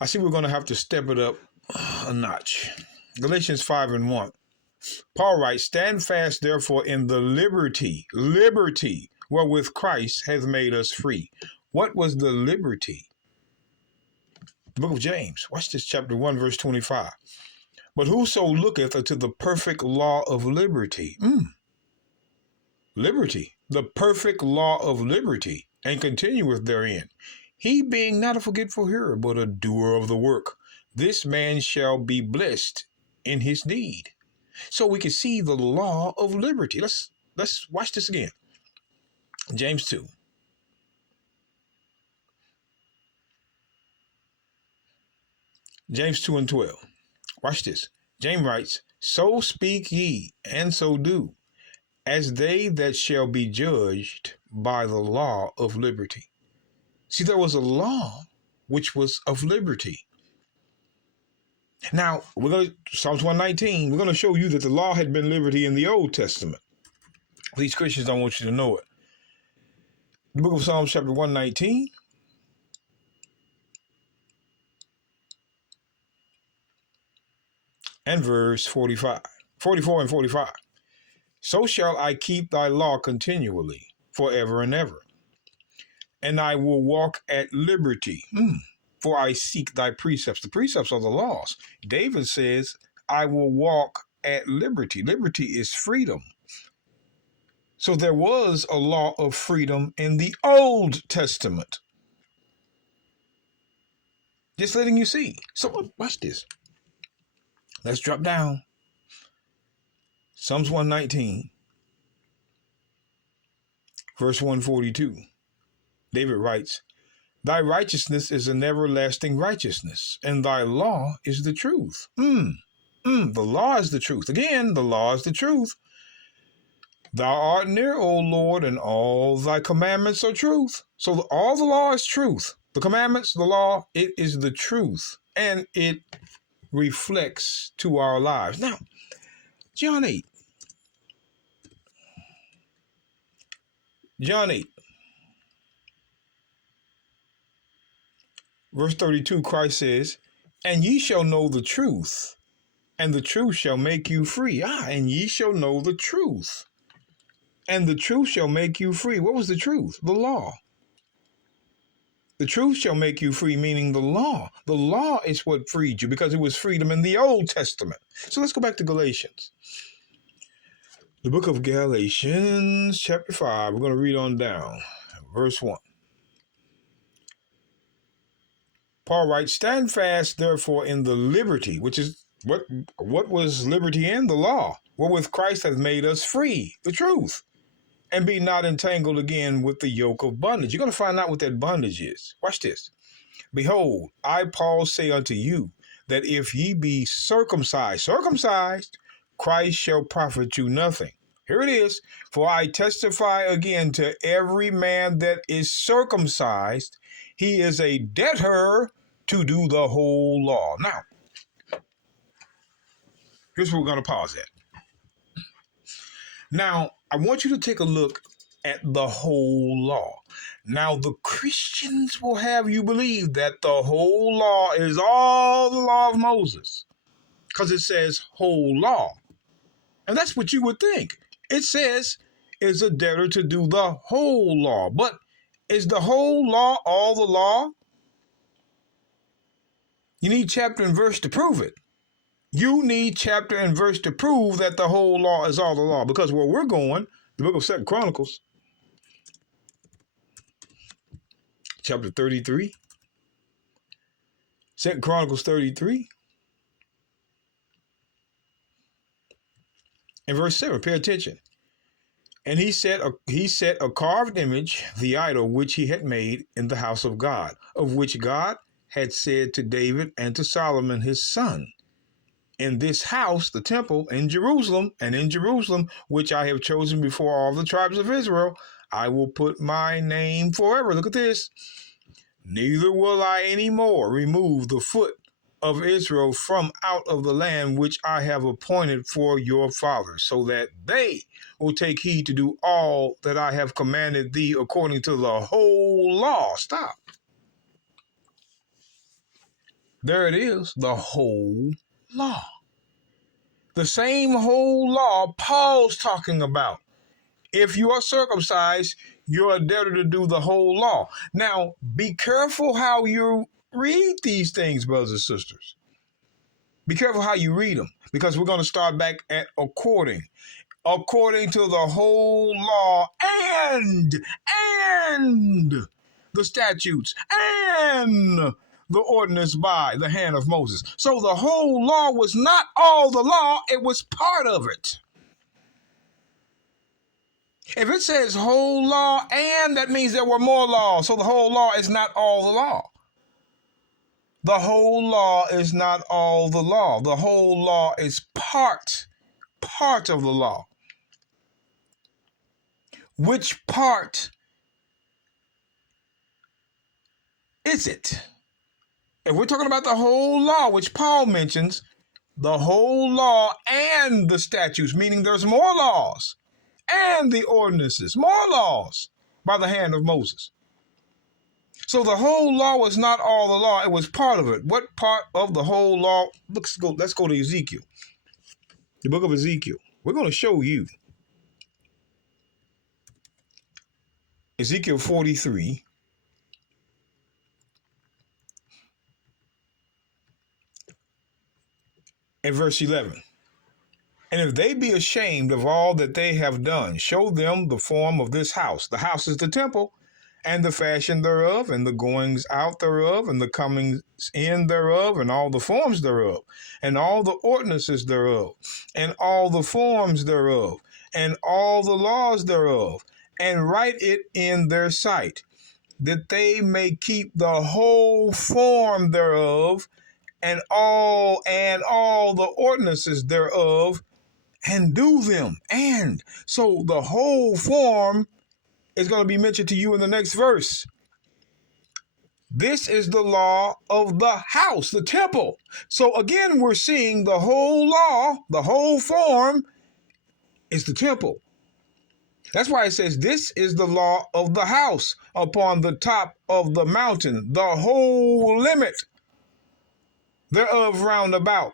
I see we're going to have to step it up a notch. Galatians 5:1. Paul writes, stand fast, therefore, in the liberty wherewith Christ hath made us free. What was the liberty? The book of James. Watch this, chapter 1, verse 25. But whoso looketh unto the perfect law of liberty, liberty, the perfect law of liberty, and continueth therein, he being not a forgetful hearer, but a doer of the work, this man shall be blessed in his deed. So we can see the law of liberty. Let's watch this again. James 2. James 2:12. Watch this. James writes, so speak ye, and so do, as they that shall be judged by the law of liberty. See, there was a law which was of liberty. Now, we're going to, Psalms 119, we're going to show you that the law had been liberty in the Old Testament. These Christians don't want you to know it. The book of Psalms, chapter 119. And verse 44 and 45. So shall I keep thy law continually, forever and ever. And I will walk at liberty, for I seek thy precepts. The precepts are the laws. David says, I will walk at liberty. Liberty is freedom. So there was a law of freedom in the Old Testament. Just letting you see. So watch this. Let's drop down. Psalms 119, verse 142. David writes, thy righteousness is an everlasting righteousness, and thy law is the truth. The law is the truth. Again, the law is the truth. Thou art near, O Lord, and all thy commandments are truth. So all the law is truth. The commandments, the law, it is the truth. And it reflects to our lives. Now, John 8. John 8. Verse 32, Christ says, and ye shall know the truth, and the truth shall make you free. And ye shall know the truth, and the truth shall make you free. What was the truth? The law. The truth shall make you free, meaning the law. The law is what freed you, because it was freedom in the Old Testament. So let's go back to Galatians. The book of Galatians, chapter 5. We're going to read on down. Verse 1. Paul writes, stand fast, therefore, in the liberty, which is what was liberty in? The law, wherewith Christ hath made us free, the truth, and be not entangled again with the yoke of bondage. You're going to find out what that bondage is. Watch this. Behold, I, Paul, say unto you, that if ye be circumcised, Christ shall profit you nothing. Here it is. For I testify again to every man that is circumcised, he is a debtor to do the whole law. Now, here's where we're going to pause at. Now, I want you to take a look at the whole law. Now, the Christians will have you believe that the whole law is all the law of Moses, because it says whole law. And that's what you would think. It says is a debtor to do the whole law. But is the whole law all the law? You need chapter and verse to prove it. You need chapter and verse to prove that the whole law is all the law. Because where we're going, the book of 2 Chronicles, chapter 33. 2 Chronicles 33. And verse 7, pay attention. And he set a carved image, the idol which he had made in the house of God, of which God had said to David and to Solomon his son, in this house, the temple in Jerusalem, and in Jerusalem, which I have chosen before all the tribes of Israel, I will put my name forever. Look at this. Neither will I any more remove the foot of Israel from out of the land which I have appointed for your fathers, so that they will take heed to do all that I have commanded thee according to the whole law. Stop. There it is, the whole law. The same whole law Paul's talking about. If you are circumcised, you're a debtor to do the whole law. Now, be careful how you read these things, brothers and sisters. Be careful how you read them, because we're going to start back at according to the whole law and the statutes and the ordinance by the hand of Moses. So the whole law was not all the law, it was part of it. If it says whole law and, that means there were more laws. So the whole law is not all the law. The whole law is not all the law. The whole law is part of the law. Which part is it? If we're talking about the whole law, which Paul mentions, the whole law and the statutes, meaning there's more laws, and the ordinances, more laws by the hand of Moses. So the whole law was not all the law, it was part of it. What part of the whole law? Let's go to Ezekiel, the book of Ezekiel. We're going to show you. Ezekiel 43. And verse 11. And if they be ashamed of all that they have done, show them the form of this house. The house is the temple, and the fashion thereof, and the goings out thereof, and the comings in thereof, and all the forms thereof, and all the ordinances thereof, and all the forms thereof, and all the laws thereof, and write it in their sight, that they may keep the whole form thereof, and all the ordinances thereof, and do them. And so the whole form is going to be mentioned to you in the next verse. This is the law of the house, the temple. So again, we're seeing the whole law, the whole form is the temple. That's why it says, this is the law of the house upon the top of the mountain, the whole limit thereof round about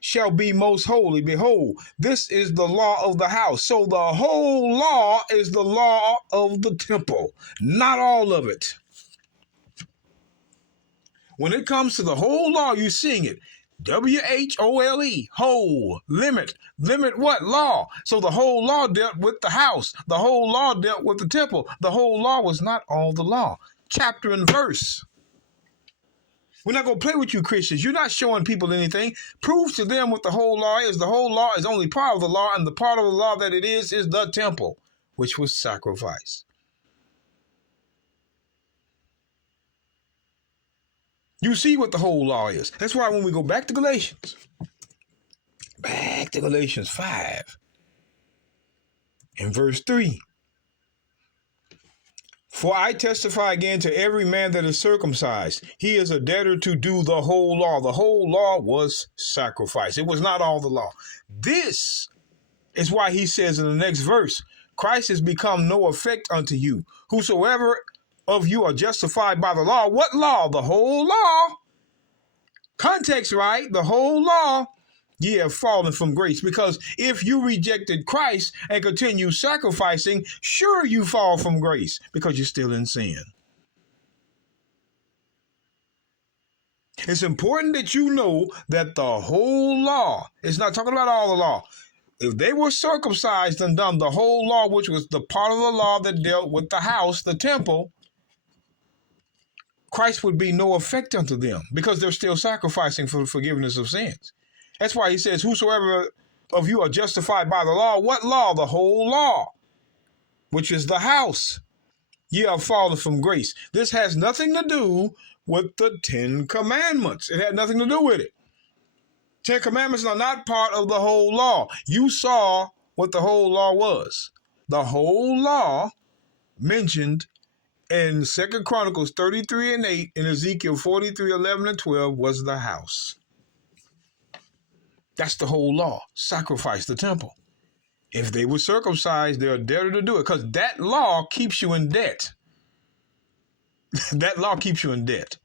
shall be most holy. Behold, this is the law of the house. So the whole law is the law of the temple, not all of it. When it comes to the whole law, you're seeing it. W-H-O-L-E, whole, limit. Limit what? Law. So the whole law dealt with the house. The whole law dealt with the temple. The whole law was not all the law. Chapter and verse. We're not going to play with you, Christians. You're not showing people anything. Prove to them what the whole law is. The whole law is only part of the law, and the part of the law that it is the temple, which was sacrifice. You see what the whole law is. That's why when we go back to Galatians 5 and verse 3, for I testify again to every man that is circumcised, he is a debtor to do the whole law. The whole law was sacrifice. It was not all the law. This is why he says in the next verse, Christ has become no effect unto you. Whosoever of you are justified by the law. What law? The whole law. Context, right? The whole law. Ye have fallen from grace, because if you rejected Christ and continue sacrificing, sure you fall from grace because you're still in sin. It's important that you know that the whole law, it's not talking about all the law. If they were circumcised and done the whole law, which was the part of the law that dealt with the house, the temple, Christ would be no effect unto them because they're still sacrificing for the forgiveness of sins. That's why he says, whosoever of you are justified by the law. What law? The whole law, which is the house. Ye are fallen from grace. This has nothing to do with the 10 Commandments. It had nothing to do with it. 10 Commandments are not part of the whole law. You saw what the whole law was. The whole law mentioned in 2 Chronicles 33 and 8 and Ezekiel 43, 11 and 12 was the house. That's the whole law. Sacrifice the temple. If they were circumcised, they're a debtor to do it because that law keeps you in debt. That law keeps you in debt.